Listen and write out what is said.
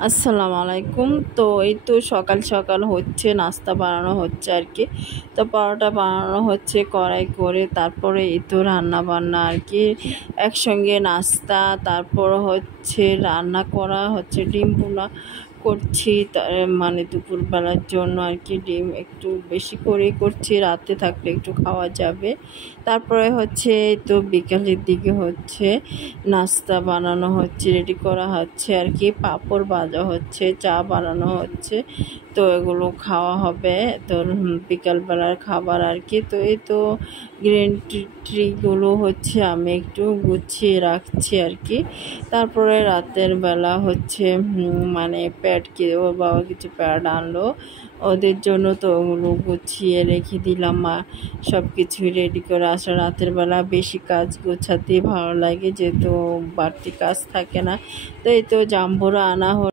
আসসালামু আলাইকুম। তো এই তো সকাল সকাল হচ্ছে নাস্তা বানানো হচ্ছে আর কি। তো পরোটা বানানো হচ্ছে কড়াই করে, তারপরে এই তো রান্না বান্না আর কি একসঙ্গে নাস্তা, তারপর হচ্ছে রান্না করা হচ্ছে ডিম ভুনা করছি, মানে দুপুরবেলার জন্য আর কি। ডিম একটু বেশি করেই করছি, রাতে থাকলে একটু খাওয়া যাবে। তারপরে হচ্ছে এই তো বিকালের দিকে হচ্ছে নাস্তা বানানো হচ্ছে, রেডি করা হচ্ছে আর কি। পাঁপড় ভাজা হচ্ছে, চা বানানো হচ্ছে, তো এগুলো খাওয়া হবে। তো বিকালবেলার খাবার আর কি। তো এই তো গ্রিন ট্রিগুলো হচ্ছে আমি একটু গুছিয়ে রাখছি আর কি। তারপরে রাতের বেলা হচ্ছে মানে প্যাড ওর বাবা কিছু প্যাড আনলো ওদের জন্য, তো ওগুলো গুছিয়ে রেখে দিলাম। সব কিছুই রেডি করে আসলে রাতের বেলা বেশি কাজ গোছাতে ভালো লাগে, যেহেতু বাড়তি কাজ থাকে না। তো এই তো জাম্বুরা আনা